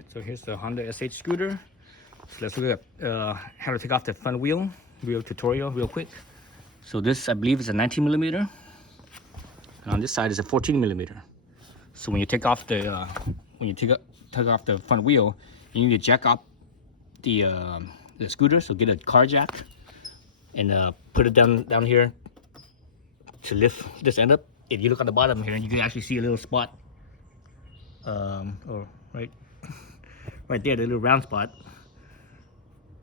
Alright, so here's the Honda SH scooter. So let's look at how to take off the front wheel tutorial real quick. So this, I believe, is a 19 millimeter, and on this side is a 14 millimeter. So when you take off the take off the front wheel, you need to jack up the scooter. So get a car jack and put it down here to lift this end up. If you look on the bottom here, you can actually see a little spot, or right there, the little round spot.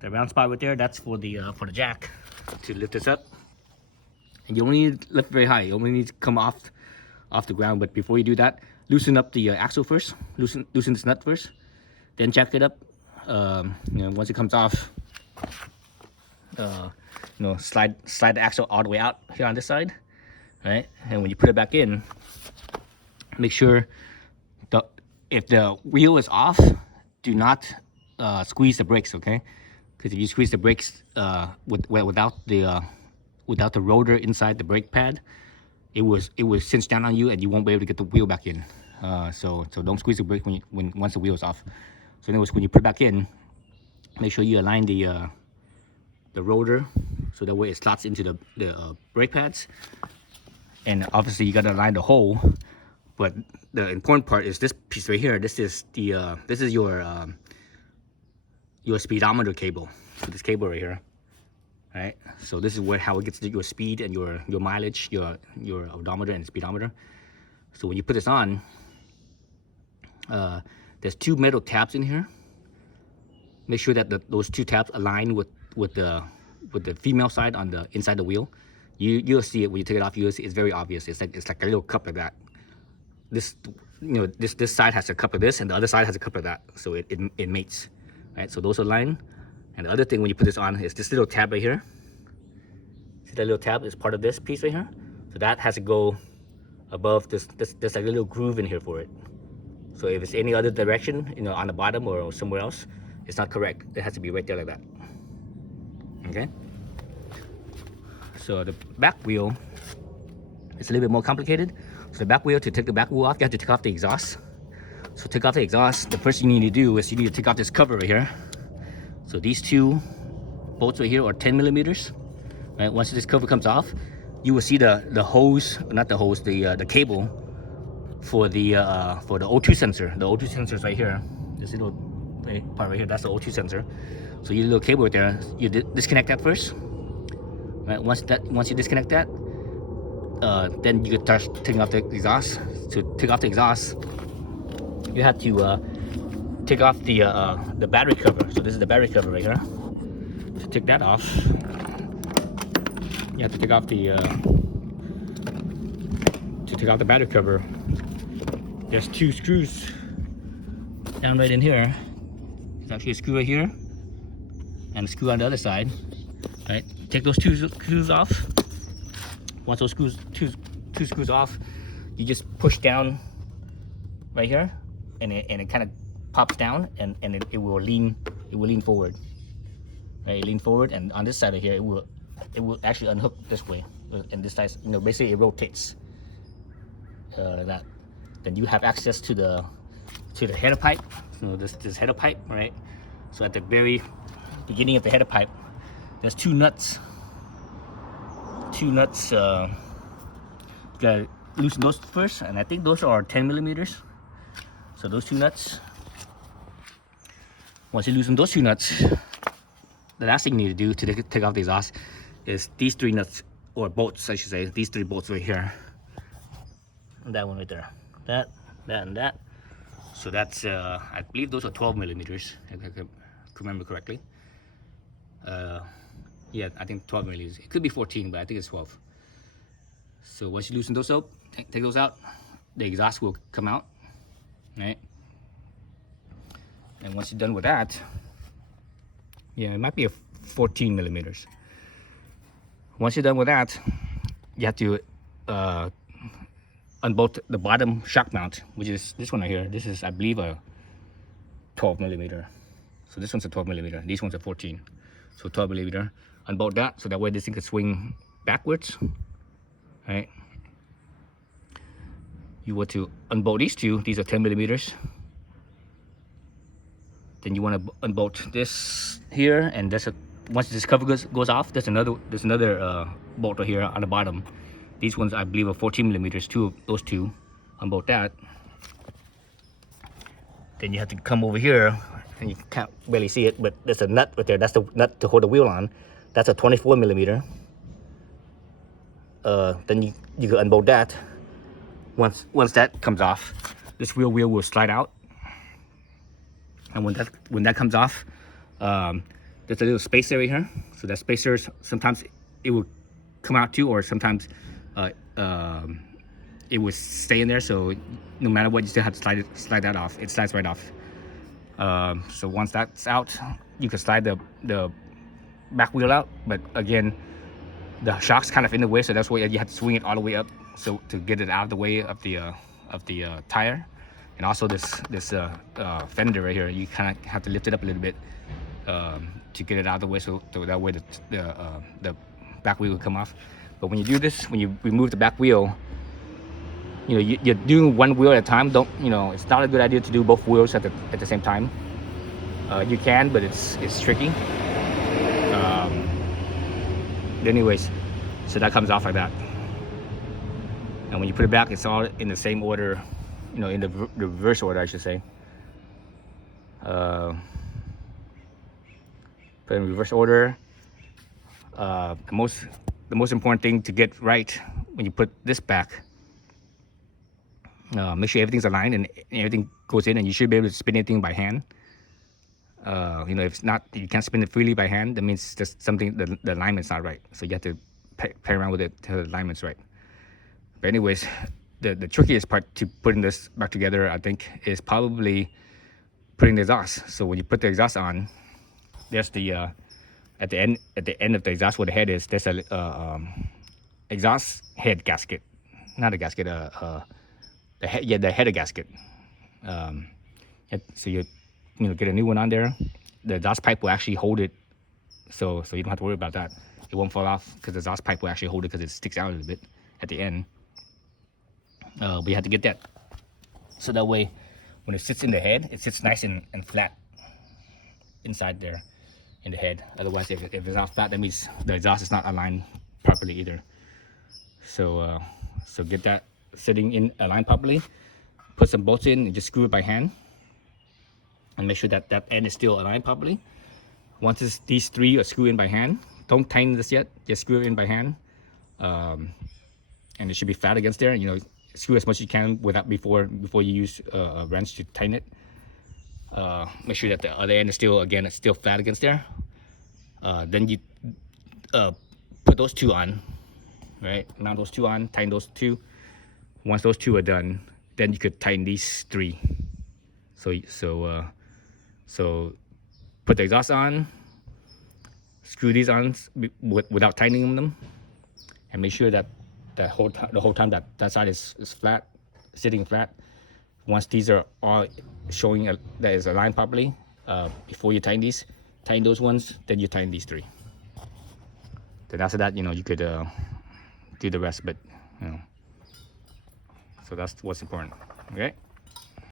The round spot right there, that's for the jack to lift this up. And you only need to lift very high. You only need to come off the ground. But before you do that, loosen up the axle first. Loosen this nut first. Then jack it up. Once it comes off, slide the axle all the way out here on this side, right? And when you put it back in, make sure if the wheel is off, do not squeeze the brakes, okay? Because if you squeeze the brakes without the rotor inside the brake pad, it will cinch down on you, and you won't be able to get the wheel back in. So don't squeeze the brake once the wheel is off. So anyways, when you put it back in, make sure you align the rotor so that way it slots into the brake pads. And obviously you gotta align the hole. But the important part is this piece right here. This is your speedometer cable. So this cable right here, right? So this is how it gets to your speed and your mileage, your odometer and speedometer. So when you put this on, there's two metal tabs in here. Make sure that those two tabs align with the female side on the inside the wheel. You'll see it when you take it off. You'll see it's very obvious. It's like a little cup like that. This side has a cup of this, and the other side has a cup of that. So it mates, right? So those align. And the other thing when you put this on is this little tab right here. See that little tab is part of this piece right here. So that has to go above this. There's like a little groove in here for it. So if it's any other direction, on the bottom or somewhere else, it's not correct. It has to be right there like that. Okay. So the back wheel is a little bit more complicated. So the back wheel, to take the back wheel off, you have to take off the exhaust. So to take off the exhaust, the first thing you need to do is you need to take off this cover right here. So these two bolts right here are 10 millimeters. Right? Once this cover comes off, you will see the hose, not the hose, the cable for the O2 sensor. The O2 sensor is right here. This little part right here, that's the O2 sensor. So your little cable right there, you disconnect that first. Right? Once you disconnect that, then you can start taking off the exhaust. To take off the exhaust, you have to take off the battery cover. So this is the battery cover right here. To take that off, you have to take off the battery cover. There's two screws down right in here. There's actually a screw right here and a screw on the other side. Right? Take those two screws off. Once those two screws off, you just push down right here, and it kind of pops down, and it will lean forward. Right? Lean forward, and on this side of here, it will actually unhook this way, and this side, basically it rotates like that. Then you have access to the header pipe. So this header pipe, right? So at the very beginning of the header pipe, there's two nuts. You gotta loosen those first, and I think those are 10 millimeters. So those two nuts. Once you loosen those two nuts, the last thing you need to do to take off the exhaust is these three nuts, or bolts, I should say. These three bolts right here, and that one right there. That, and that. So that's, I believe those are 12 millimeters, if I could remember correctly. Yeah, I think 12 millimeters. It could be 14, but I think it's 12. So once you loosen those up, take those out, the exhaust will come out, right? And once you're done with that, yeah, it might be a 14 millimeters. Once you're done with that, you have to unbolt the bottom shock mount, which is this one right here. This is, I believe, a 12 millimeter. So this one's a 12 millimeter. These ones are 14. So 12 millimeter. Unbolt that, so that way this thing can swing backwards. Right? You want to unbolt these two. These are 10 millimeters. Then you want to unbolt this here, and once this cover goes off, there's another bolt right here on the bottom. These ones I believe are 14 millimeters. Those two, unbolt that. Then you have to come over here, and you can't barely see it, but there's a nut right there. That's the nut to hold the wheel on. That's a 24 millimeter. Then you can unbolt that. Once that comes off, this wheel will slide out. And when that comes off, there's a little spacer right here. So that spacer, sometimes it will come out too, or sometimes it will stay in there. So no matter what, you still have to slide that off. It slides right off. So once that's out, you can slide the back wheel out. But again, the shock's kind of in the way, so that's why you have to swing it all the way up, so to get it out of the way of the tire. And also this fender right here, you kind of have to lift it up a little bit to get it out of the way, so that way the back wheel will come off. But when you do this, when you remove the back wheel, you know, you're doing one wheel at a time. It's not a good idea to do both wheels at the same time. You can, but it's tricky. Anyways, so that comes off like that. And when you put it back, it's all in the same order, in the reverse order, I should say. Put in reverse order. The most important thing to get right when you put this back, make sure everything's aligned and everything goes in, and you should be able to spin anything by hand. If it's not, you can't spin it freely by hand, that means just something, the alignment's not right. So you have to play around with it till the alignment's right. But anyways, the trickiest part to putting this back together, I think, is probably putting the exhaust. So when you put the exhaust on, there's the at the end of the exhaust where the head is, there's a exhaust head gasket, not a gasket, the header gasket. So you get a new one on there. The exhaust pipe will actually hold it, so you don't have to worry about that. It won't fall off because the exhaust pipe will actually hold it, because it sticks out a little bit at the end. But you have to get that, so that way when it sits in the head, it sits nice and flat inside there in the head. Otherwise, if it's not flat, that means the exhaust is not aligned properly either. So get that sitting in aligned properly. Put some bolts in and just screw it by hand, and make sure that end is still aligned properly. Once these three are screwed in by hand, don't tighten this yet, just screw it in by hand. And it should be flat against there. Screw as much as you can before you use a wrench to tighten it. Make sure that the other end is still flat against there. Then you put those two on, right? Mount those two on, tighten those two. Once those two are done, then you could tighten these three. So put the exhaust on, screw these on without tightening them, and make sure that the whole time that side is flat, sitting flat. Once these are all showing that is aligned properly, before you tighten those ones, then you tighten these three. Then after that, you could do the rest, but so that's what's important. Okay.